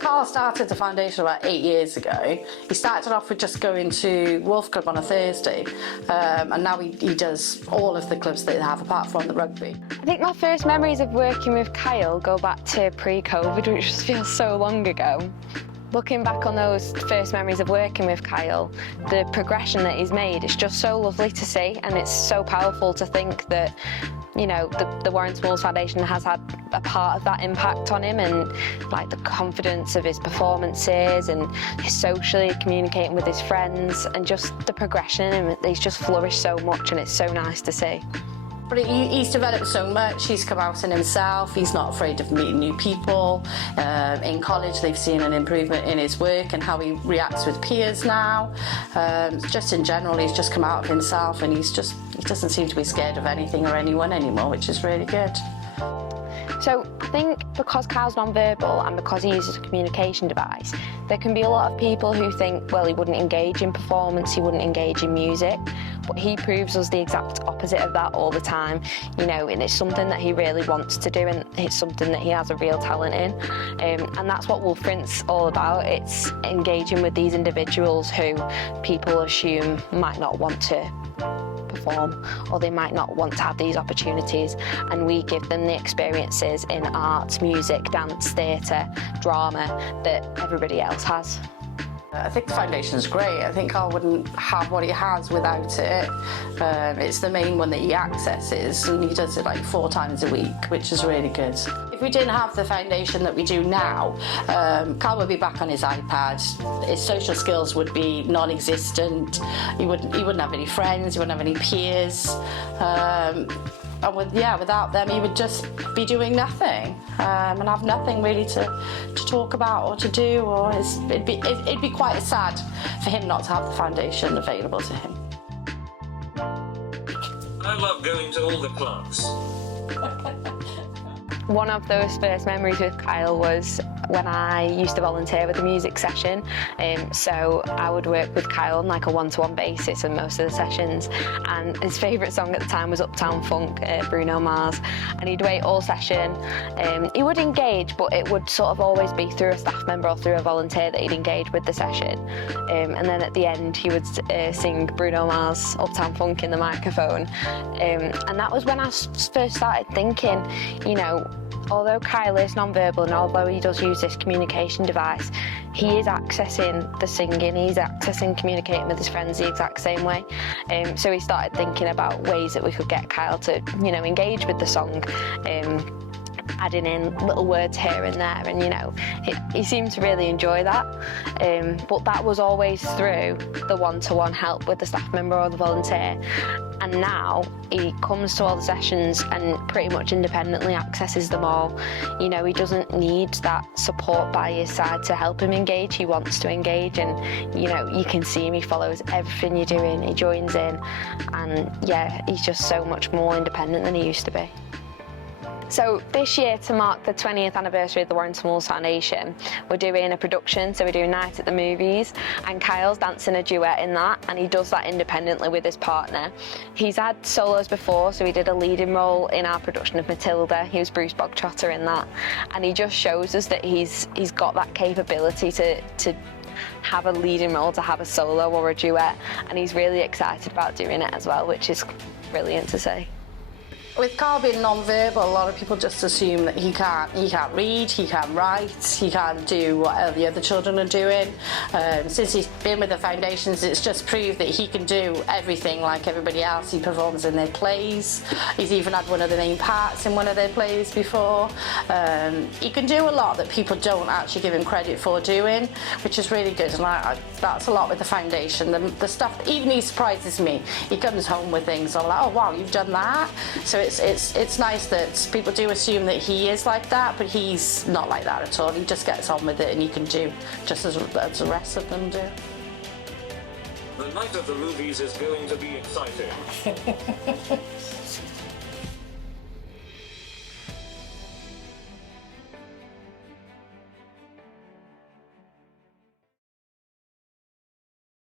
Carl started the foundation about 8 years ago. He started off with just going to Wolf Club on a Thursday, and now he does all of the clubs that they have apart from the rugby. I think my first memories of working with Kyle go back to pre-COVID, which just feels so long ago. Looking back on those first memories of working with Kyle, the progression that he's made, it's just so lovely to see, and it's so powerful to think that, you know, the Warren Smalls Foundation has had a part of that impact on him, and like the confidence of his performances and his socially communicating with his friends, and just the progression in him. He's just flourished so much, and it's so nice to see. But he's developed so much. He's come out in himself. He's not afraid of meeting new people. In college, they've seen an improvement in his work and how he reacts with peers now. Just in general, he's just come out of himself, and he doesn't seem to be scared of anything or anyone anymore, which is really good. So I think because Kyle's non-verbal and because he uses a communication device, there can be a lot of people who think, well, he wouldn't engage in performance, he wouldn't engage in music, but he proves us the exact opposite of that all the time, you know, and it's something that he really wants to do, and it's something that he has a real talent in, and that's what Wolfprint's all about. It's engaging with these individuals who people assume might not want to perform, or they might not want to have these opportunities, and we give them the experiences in art, music, dance, theatre, drama that everybody else has. I think the foundation's great. I think Carl wouldn't have what he has without it. It's the main one that he accesses, and he does it like 4 times a week, which is really good. If we didn't have the foundation that we do now, Carl would be back on his iPad. His social skills would be non-existent. He wouldn't have any friends. He wouldn't have any peers. And without them, he would just be doing nothing and have nothing really to talk about or to do. Or it'd be quite sad for him not to have the foundation available to him. I love going to all the clubs. One of those first memories with Kyle was when I used to volunteer with a music session. So I would work with Kyle on like a one-to-one basis in most of the sessions, and his favourite song at the time was Uptown Funk, Bruno Mars, and he'd wait all session. He would engage, but it would sort of always be through a staff member or through a volunteer that he'd engage with the session. And then at the end he would sing Bruno Mars, Uptown Funk in the microphone. And that was when I first started thinking, you know, although Kyle is non-verbal and although he does use this communication device, he is accessing the singing, he's accessing communicating with his friends the exact same way. So he started thinking about ways that we could get Kyle to, you know, engage with the song, adding in little words here and there, and you know, he seemed to really enjoy that. But that was always through the one-to-one help with the staff member or the volunteer. And now he comes to all the sessions and pretty much independently accesses them all. You know, he doesn't need that support by his side to help him engage. He wants to engage, and you know, you can see him, he follows everything you're doing, he joins in, and yeah, he's just so much more independent than he used to be. So this year, to mark the 20th anniversary of the Warren Smalls Foundation, we're doing a production, so we're doing Night at the Movies, and Kyle's dancing a duet in that, and he does that independently with his partner. He's had solos before, so he did a leading role in our production of Matilda. He was Bruce Bogtrotter in that, and he just shows us that he's got that capability to have a leading role, to have a solo or a duet, and he's really excited about doing it as well, which is brilliant to see. With Carl being non-verbal, a lot of people just assume that he can't read, he can't write, he can't do what the other children are doing. Since he's been with the foundations, it's just proved that he can do everything like everybody else. He performs in their plays. He's even had one of the main parts in one of their plays before. He can do a lot that people don't actually give him credit for doing, which is really good. And that's a lot with the foundation. The stuff, even he surprises me. He comes home with things, I'm like, oh wow, you've done that. So it's nice that people do assume that he is like that, but he's not like that at all. He just gets on with it, and he can do just as the rest of them do. The night of the movies is going to be exciting.